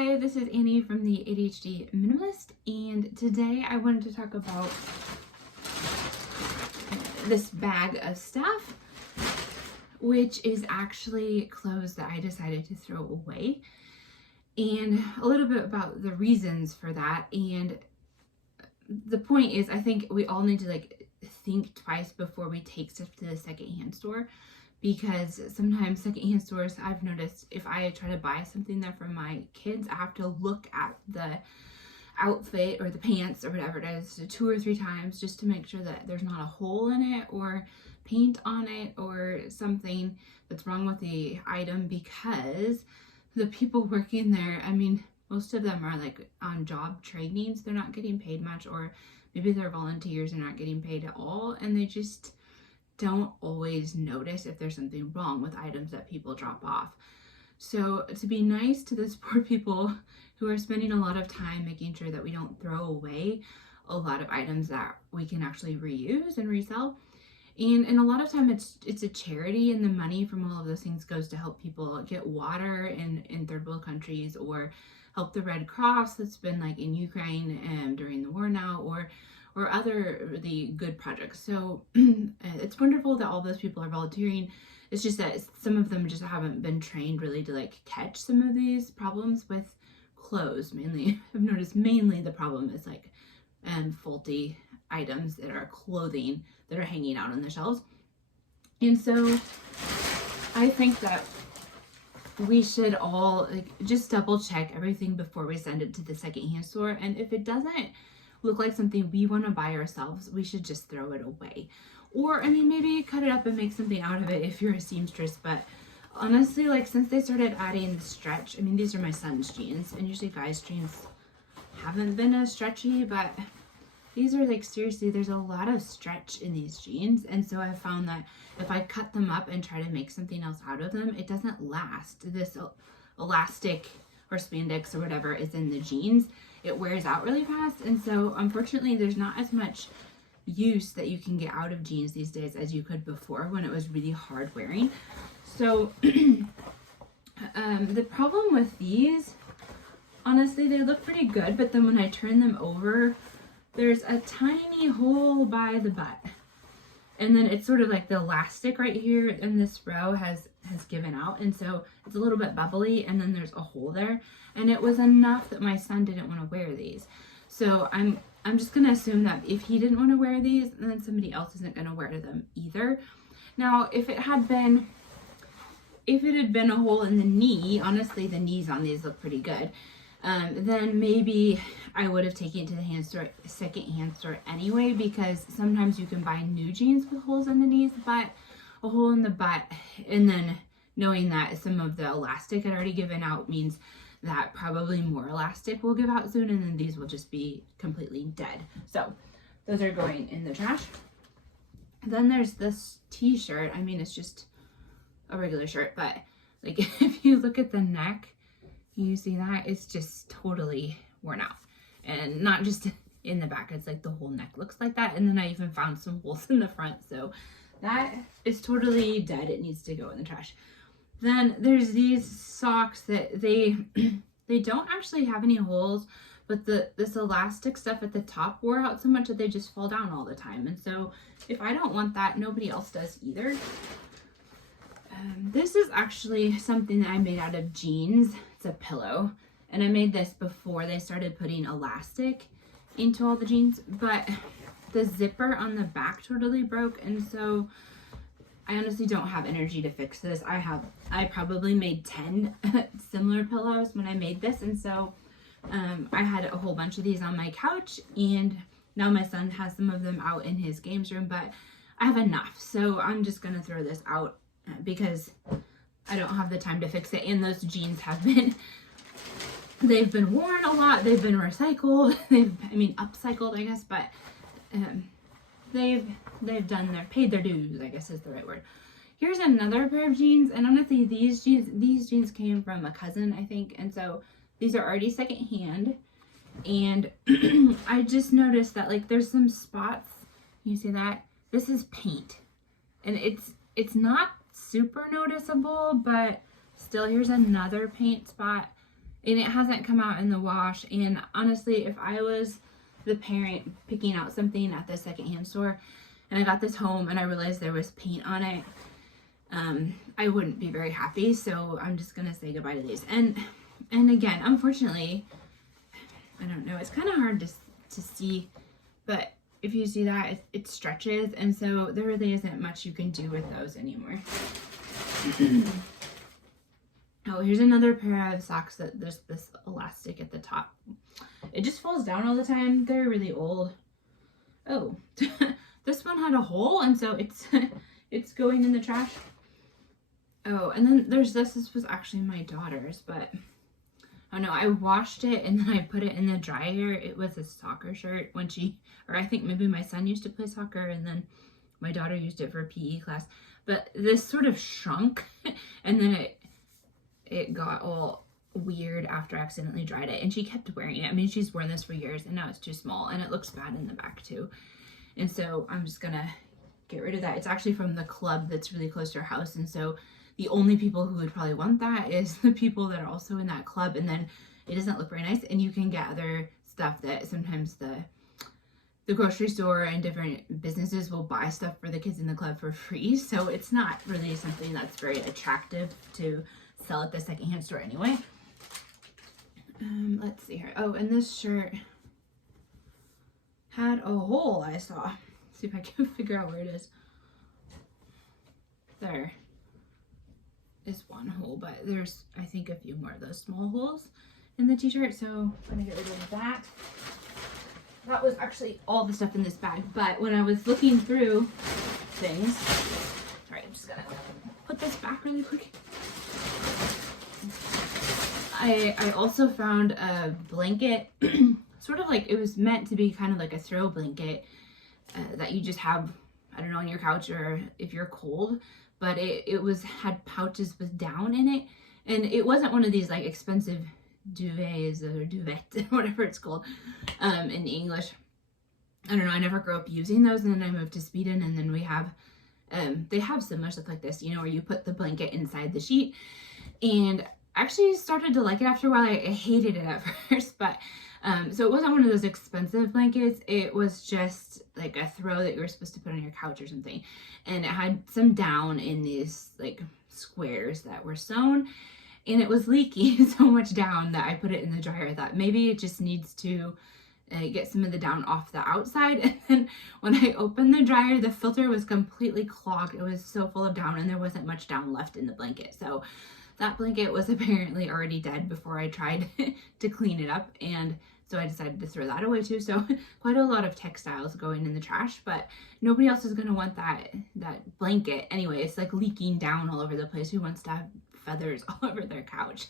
Hi, this is Annie from the ADHD Minimalist, and today I wanted to talk about this bag of stuff, which is actually clothes that I decided to throw away, and a little bit about the reasons for that. And the point is, I think we all need to think twice before we take stuff to the secondhand store, because sometimes secondhand stores, I've noticed, if I try to buy something there for my kids, I have to look at the outfit or the pants or whatever it is 2 or 3 times just to make sure that there's not a hole in it or paint on it or something that's wrong with the item, because the people working there, I mean, most of them are on job trainings. They're not getting paid much, or maybe they're volunteers and not getting paid at all, and they just don't always notice if there's something wrong with items that people drop off. So to be nice to those poor people who are spending a lot of time making sure that we don't throw away a lot of items that we can actually reuse and resell. And a lot of time it's a charity, and the money from all of those things goes to help people get water in third world countries, or help the Red Cross that's been in Ukraine during the war now, or other really good projects. So it's wonderful that all those people are volunteering. It's just that some of them just haven't been trained really to catch some of these problems with clothes. Mainly, I've noticed mainly the problem is faulty items that are clothing that are hanging out on the shelves. And so I think that we should all just double check everything before we send it to the secondhand store. And if it doesn't look like something we want to buy ourselves, we should just throw it away. Or, I mean, maybe cut it up and make something out of it if you're a seamstress. But honestly, since they started adding the stretch, I mean, these are my son's jeans, and usually guys' jeans haven't been as stretchy, but these are seriously, there's a lot of stretch in these jeans. And so I found that if I cut them up and try to make something else out of them, it doesn't last. This elastic or spandex or whatever is in the jeans, it wears out really fast. And so unfortunately, there's not as much use that you can get out of jeans these days as you could before, when it was really hard wearing. So the problem with these, honestly, they look pretty good, but then when I turn them over, there's a tiny hole by the butt. And then it's sort of the elastic right here in this row has given out. And so it's a little bit bubbly, and then there's a hole there. And it was enough that my son didn't want to wear these. So I'm just going to assume that if he didn't want to wear these, then somebody else isn't going to wear them either. Now, if it had been a hole in the knee, honestly, the knees on these look pretty good. Then maybe I would have taken it to the second-hand store anyway, because sometimes you can buy new jeans with holes in the knees, but a hole in the butt, and then knowing that some of the elastic had already given out means that probably more elastic will give out soon, and then these will just be completely dead. So those are going in the trash. Then there's this t-shirt. I mean, it's just a regular shirt, but if you look at the neck, you see that it's just totally worn out, and not just in the back, it's the whole neck looks like that. And then I even found some holes in the front, so that is totally dead. It needs to go in the trash. Then there's these socks that they don't actually have any holes, but this elastic stuff at the top wore out so much that they just fall down all the time. And so if I don't want that, nobody else does either. This is actually something that I made out of jeans. It's a pillow, and I made this before they started putting elastic into all the jeans, but the zipper on the back totally broke, and so I honestly don't have energy to fix this. I probably made 10 similar pillows when I made this, and so I had a whole bunch of these on my couch, and now my son has some of them out in his games room, but I have enough, so I'm just gonna throw this out because I don't have the time to fix it. And those jeans they've been worn a lot, they've been recycled, upcycled, I guess, but they've paid their dues, I guess is the right word. Here's another pair of jeans, and honestly, these jeans came from a cousin, I think, and so these are already secondhand. And I just noticed that there's some spots. You see that? This is paint, and it's not super noticeable, but still, here's another paint spot, and it hasn't come out in the wash. And honestly, if I was the parent picking out something at the secondhand store and I got this home and I realized there was paint on it, I wouldn't be very happy. So I'm just gonna say goodbye to these. And again, unfortunately, I don't know, it's kind of hard to see, but if you see that, it stretches, and so there really isn't much you can do with those anymore. Oh, here's another pair of socks that there's this elastic at the top. It just falls down all the time. They're really old. Oh, this one had a hole, and so it's going in the trash. Oh, and then there's this. This was actually my daughter's, but oh no, I washed it and then I put it in the dryer. It was a soccer shirt when or I think maybe my son used to play soccer and then my daughter used it for PE class. But this sort of shrunk and then it got all weird after I accidentally dried it, and she kept wearing it. I mean, she's worn this for years and now it's too small and it looks bad in the back too. And so I'm just gonna get rid of that. It's actually from the club that's really close to our house, and so the only people who would probably want that is the people that are also in that club, and then it doesn't look very nice. And you can get other stuff that sometimes the grocery store and different businesses will buy stuff for the kids in the club for free. So it's not really something that's very attractive to sell at the secondhand store anyway. Let's see here. Oh, and this shirt had a hole, I saw. Let's see if I can figure out where it is. There is one hole, but there's, I think, a few more of those small holes in the t-shirt, so I'm gonna get rid of that. That was actually all the stuff in this bag, but when I was looking through things, all right, I'm just gonna put this back really quick. I also found a blanket, sort of like, it was meant to be kind of like a throw blanket that you just have, I don't know, on your couch or if you're cold, but it had pouches with down in it, and it wasn't one of these like expensive duvets or duvet, whatever it's called in English. I don't know, I never grew up using those, and then I moved to Sweden, and then we have they have similar stuff like this, you know, where you put the blanket inside the sheet. And actually started to like it after a while. I hated it at first, but so it wasn't one of those expensive blankets. It was just like a throw that you were supposed to put on your couch or something, and it had some down in these like squares that were sewn, and it was leaking so much down that I put it in the dryer. I thought maybe it just needs to get some of the down off the outside. And then when I opened the dryer, the filter was completely clogged. It was so full of down, and there wasn't much down left in the blanket. So that blanket was apparently already dead before I tried to clean it up, and so I decided to throw that away too. So quite a lot of textiles going in the trash, but nobody else is going to want that blanket anyway. It's like leaking down all over the place. Who wants to have feathers all over their couch?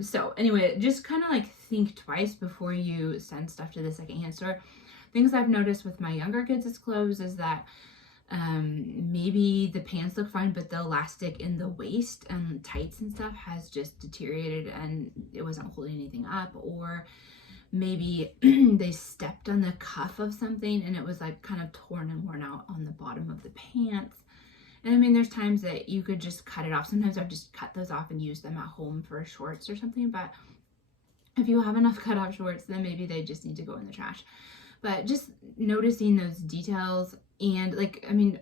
So anyway, just kind of like think twice before you send stuff to the secondhand store. Things I've noticed with my younger kids' clothes is that maybe the pants look fine, but the elastic in the waist and tights and stuff has just deteriorated and it wasn't holding anything up, or maybe they stepped on the cuff of something and it was like kind of torn and worn out on the bottom of the pants. And I mean, there's times that you could just cut it off. Sometimes I've just cut those off and used them at home for shorts or something, but if you have enough cut off shorts, then maybe they just need to go in the trash. But just noticing those details, and like, I mean,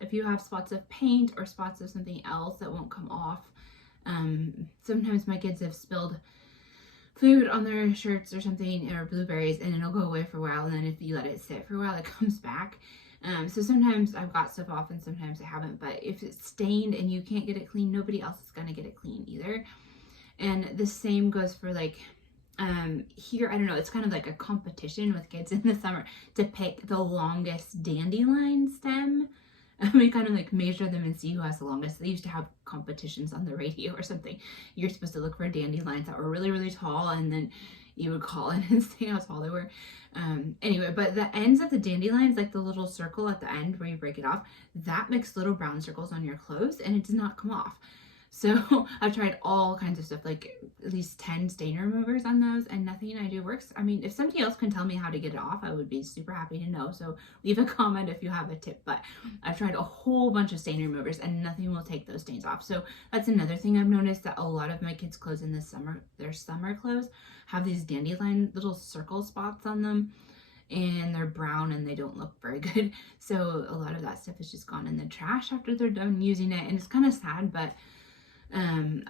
if you have spots of paint or spots of something else that won't come off, sometimes my kids have spilled food on their shirts or something, or blueberries, and it'll go away for a while, and then if you let it sit for a while, it comes back. So sometimes I've got stuff off and sometimes I haven't, but if it's stained and you can't get it clean, nobody else is going to get it clean either. And the same goes for like, here, I don't know, it's kind of like a competition with kids in the summer to pick the longest dandelion stem. We kind of like measure them and see who has the longest. They used to have competitions on the radio or something. You're supposed to look for dandelions that were really, really tall, and then you would call in and say how tall they were. Anyway, but the ends of the dandelions, like the little circle at the end where you break it off, that makes little brown circles on your clothes and it does not come off. So I've tried all kinds of stuff, like at least 10 stain removers on those, and nothing I do works. I mean, if somebody else can tell me how to get it off, I would be super happy to know. So leave a comment if you have a tip. But I've tried a whole bunch of stain removers and nothing will take those stains off. So that's another thing I've noticed, that a lot of my kids' clothes in the summer, their summer clothes, have these dandelion little circle spots on them. And they're brown and they don't look very good. So a lot of that stuff is just gone in the trash after they're done using it. And it's kind of sad, but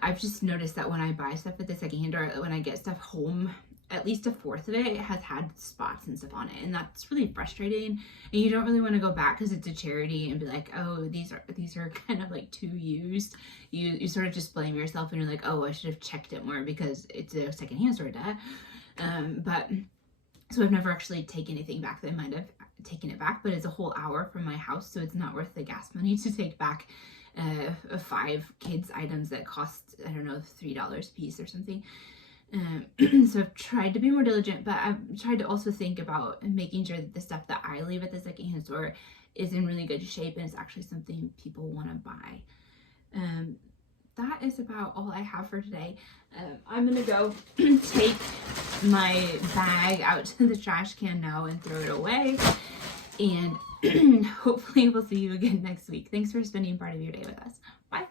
I've just noticed that when I buy stuff at the secondhand, or when I get stuff home, at least a fourth of it has had spots and stuff on it, and that's really frustrating. And you don't really want to go back because it's a charity and be like, oh, these are kind of like too used. You sort of just blame yourself and you're like, oh, I should have checked it more because it's a secondhand store, but so I've never actually taken anything back. That I might have taken it back, but it's a whole hour from my house, so it's not worth the gas money to take back 5 kids items that cost, I don't know, $3 a piece or something. So I've tried to be more diligent, but I've tried to also think about making sure that the stuff that I leave at the secondhand store is in really good shape and it's actually something people want to buy. That is about all I have for today. I'm gonna go take my bag out to the trash can now and throw it away, and hopefully we'll see you again next week. Thanks for spending part of your day with us. Bye.